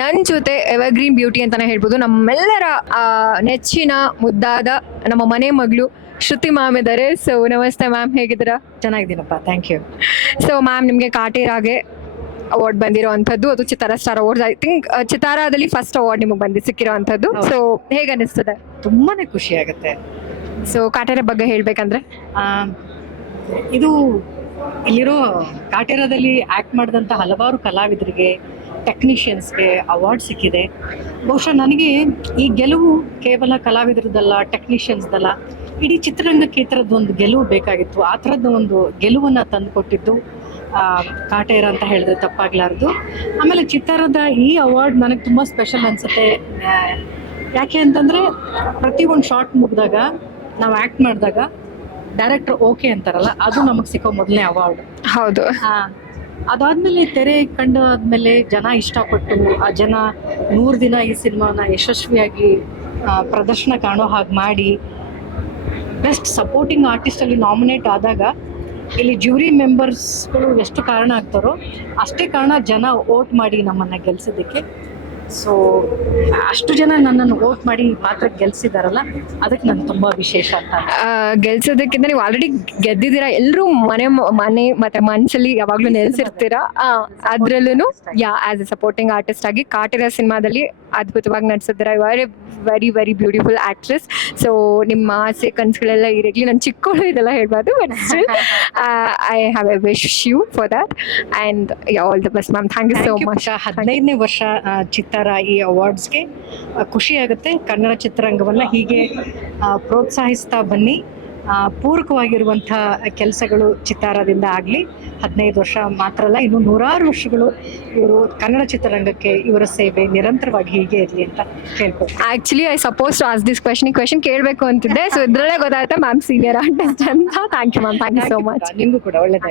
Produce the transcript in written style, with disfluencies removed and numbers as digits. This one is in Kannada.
ನನ್ನ ಜೊತೆ ಎವರ್ಗ್ರೀನ್ ಬ್ಯೂಟಿ ಅಂತಾನೆ ಹೇಳ್ಬೋದು, ನಮ್ಮೆಲ್ಲರ ನೆಚ್ಚಿನ ಮುದ್ದಾದ ನಮ್ಮ ಮನೆ ಮಗಳು ಶ್ರುತಿ ಮ್ಯಾಮ್ ಇದ್ದಾರೆ. ಸೊ ನಮಸ್ತೆ ಮ್ಯಾಮ್, ಹೇಗಿದ್ದೀರಾ? ಚೆನ್ನಾಗಿದ್ದೀನಪ್ಪ, ಥ್ಯಾಂಕ್ ಯು. ಸೊ ಮ್ಯಾಮ್, ನಿಮಗೆ ಕಾಟೇರಾಗೆ ಅವಾರ್ಡ್ ಬಂದಿರೋ ಅಂಥದ್ದು, ಅದು Chittara star awards. I think ಚಿತಾರಾದಲ್ಲಿ ಫಸ್ಟ್ ಅವಾರ್ಡ್ ನಿಮಗೆ ಸಿಕ್ಕಿರೋ ಅಂಥದ್ದು. ಸೊ ಹೇಗೆ ಅನಿಸ್ತದೆ? ತುಂಬಾನೇ ಖುಷಿ ಆಗುತ್ತೆ. ಸೊ ಕಾಟೇರ ಬಗ್ಗೆ ಹೇಳ್ಬೇಕಂದ್ರೆ, ಇದು ಇಲ್ಲಿರೋ ಕಾಟೇರದಲ್ಲಿ ಆ್ಯಕ್ಟ್ ಮಾಡಿದಂಥ ಹಲವಾರು ಕಲಾವಿದರಿಗೆ, ಟೆಕ್ನಿಷಿಯನ್ಸ್ಗೆ ಅವಾರ್ಡ್ ಸಿಕ್ಕಿದೆ. ಬಹುಶಃ ನನಗೆ ಈ ಗೆಲುವು ಕೇವಲ ಕಲಾವಿದರದಲ್ಲ, ಟೆಕ್ನಿಷಿಯನ್ಸ್ದಲ್ಲ, ಇಡೀ ಚಿತ್ರರಂಗಕ್ಕೆ ಈ ಥರದ್ದೊಂದು ಗೆಲುವು ಬೇಕಾಗಿತ್ತು. ಆ ಥರದ್ದು ಒಂದು ಗೆಲುವನ್ನು ತಂದು ಕೊಟ್ಟಿದ್ದು ಕಾಟೇರ ಅಂತ ಹೇಳಿದ್ರೆ ತಪ್ಪಾಗ್ಲಾರ್ದು. ಆಮೇಲೆ ಚಿತ್ತಾರದ ಈ ಅವಾರ್ಡ್ ನನಗೆ ತುಂಬ ಸ್ಪೆಷಲ್ ಅನಿಸುತ್ತೆ. ಯಾಕೆ ಅಂತಂದರೆ ಪ್ರತಿಯೊಂದು ಶಾರ್ಟ್ ಮುಗಿದಾಗ, ನಾವು ಆ್ಯಕ್ಟ್ ಮಾಡಿದಾಗ ಡೈರೆಕ್ಟರ್ ಓಕೆ ಅಂತಾರಲ್ಲ, ಅದು ನಮಗೆ ಸಿಕ್ಕೋ ಮೊದಲನೇ ಅವಾರ್ಡ್. ಹೌದು. ಅದಾದ್ಮೇಲೆ ತೆರೆ ಕಂಡಾದ್ಮೇಲೆ ಜನ ಇಷ್ಟಪಟ್ಟು, ಆ ಜನ 100 ದಿನ ಈ ಸಿನಿಮಾನ ಯಶಸ್ವಿಯಾಗಿ ಪ್ರದರ್ಶನ ಕಾಣೋ ಹಾಗೆ ಮಾಡಿ ಬೆಸ್ಟ್ ಸಪೋರ್ಟಿಂಗ್ ಆರ್ಟಿಸ್ಟ್ ಅಲ್ಲಿ ನಾಮಿನೇಟ್ ಆದಾಗ, ಇಲ್ಲಿ ಜ್ಯೂರಿ ಮೆಂಬರ್ಸ್ಗಳು ಎಷ್ಟು ಕಾರಣ ಆಗ್ತಾರೋ ಅಷ್ಟೇ ಕಾರಣ ಜನ ವೋಟ್ ಮಾಡಿ ನಮ್ಮನ್ನ ಗೆಲ್ಸೋದಕ್ಕೆ. ಸೊ ಅಷ್ಟು ಜನ ನನ್ನನ್ನು ವೋಟ್ ಮಾಡಿ ಪಾತ್ರಕ್ಕೆ ಗೆಲ್ಸಿದಾರಲ್ಲ, ಅದಕ್ಕೆ ನಾನು ತುಂಬಾ ವಿಶೇಷ ಅಂತ. ಗೆಲ್ಸೋದಕ್ಕಿಂತ ನೀವು ಆಲ್ರೆಡಿ ಗೆದ್ದಿದ್ದೀರಾ. ಎಲ್ಲರೂ ಮನೆ ಮತ್ತೆ ಮನಸ್ಸಲ್ಲಿ ಯಾವಾಗ್ಲೂ ನೆಲೆಸಿರ್ತೀರಾ. ಅದ್ರಲ್ಲೂ ಆಸ್ ಎ ಸಪೋರ್ಟಿಂಗ್ ಆರ್ಟಿಸ್ಟ್ ಆಗಿ ಕಾಟೇರ ಸಿನಿಮಾದಲ್ಲಿ ಅದ್ಭುತವಾಗಿ ನಡ್ಸಿದ್ದೀರಾ. You are a very very beautiful actress. So ನಿಮ್ಮ ಆಸೆ ಕನಸುಗಳೆಲ್ಲ ಇರಲಿ. ನಾನು ಚಿಕ್ಕವಳು ಇದೆಲ್ಲ ಹೇಳ್ಬಾರ್ದು, but still I have a wish you for that and all the best ma'am. Thank you so much. 15ನೇ ವರ್ಷ ಚಿತ್ತಾರ ಈ ಅವಾರ್ಡ್ಸ್ಗೆ ಖುಷಿ ಆಗುತ್ತೆ. ಕನ್ನಡ ಚಿತ್ರರಂಗವನ್ನು ಹೀಗೆ ಪ್ರೋತ್ಸಾಹಿಸ್ತಾ ಬನ್ನಿ. ಪೂರಕವಾಗಿರುವಂಥ ಕೆಲಸಗಳು ಚಿತ್ತಾರದಿಂದ ಆಗಲಿ. 15 ವರ್ಷ ಮಾತ್ರ ಅಲ್ಲ, ಇನ್ನು 100 ವರ್ಷಗಳು ಇವರು ಕನ್ನಡ ಚಿತ್ರರಂಗಕ್ಕೆ ಇವರ ಸೇವೆ ನಿರಂತರವಾಗಿ ಹೀಗೆ ಇರಲಿ ಅಂತ ಕೇಳ್ಬೋದು. Actually I suppose to ask this question ಕೇಳಬೇಕು ಅಂತಿದ್ದೆ. ಸೊ ಇದ್ರಲ್ಲೇ ಗೊತ್ತಾಗುತ್ತೆ ಮ್ಯಾಮ್ ಸೀನಿಯರ್ ಆರ್ಟಿಸ್ಟ್ ಅಂತ. Thank you ma'am, thank you so much. ನಿಮಗೂ ಕೂಡ ಒಳ್ಳೆಯದಾಗಿ.